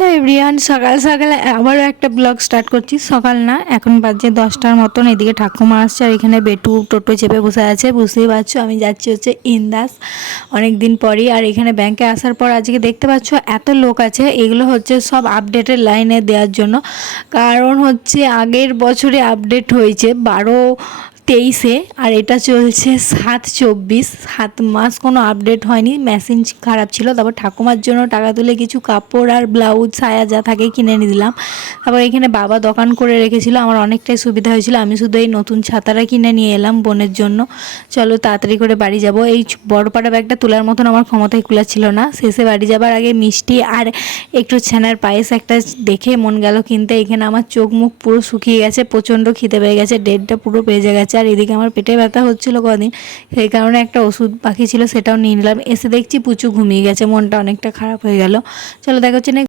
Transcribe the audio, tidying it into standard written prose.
Hello everyone, সকাল সকালে আবারও একটা ব্লগ স্টার্ট করছি। সকাল না, এখন বাজে 10টার মতন। এদিকে ঠাকুমা আসছে আর এখানে বেটু টোটো চেপে বসে আছে, বুঝতেই পারছো। আমি যাচ্ছি হচ্ছে ইন্দাস অনেক দিন পরই। আর এখানে ব্যাংকে আসার পর আজকে দেখতে পাচ্ছ এত লোক আছে, এগুলো হচ্ছে সব আপডেটের লাইনে দেওয়ার জন্য। কারণ হচ্ছে আগের বছরে আপডেট হয়েছে 12-23-এ, আর এটা চলছে 7-24, 7 মাস কোনো আপডেট হয়নি। মেশিন খারাপ ছিল। তারপর ঠাকুমার জন্য টাকা তুলে কিছু কাপড় আর ব্লাউজ সায়া যা থাকে কিনে নিয়ে দিলাম। তারপর এখানে বাবা দোকান করে রেখেছিল, আমার অনেকটাই সুবিধা হয়েছিল। আমি শুধু এই নতুন ছাতাটা কিনে নিয়ে এলাম বোনের জন্য। চলো তাড়াতাড়ি করে বাড়ি যাব। এই বড় পাটা ব্যাগটা তোলার মতন আমার ক্ষমতায় কুলাচ্ছিল না। শেষে বাড়ি যাবার আগে মিষ্টি আর একটু ছানার পায়েস একটা দেখে মন গেল কিনতে। এখানে আমার চোখ মুখ পুরো শুকিয়ে গেছে, প্রচণ্ড খিদে পেয়ে গেছে, ডেটটা পুরো পেয়ে গেছে। আর এদিকে আমার পেটে ব্যথা হচ্ছিল কদিন, সেই কারণে একটা ওষুধ বাকি ছিল, সেটাও নিয়ে নিলাম। এসে দেখছি পুচু ঘুমিয়ে গেছে, মনটা অনেকটা খারাপ হয়ে গেল। চলো দেখা হচ্ছে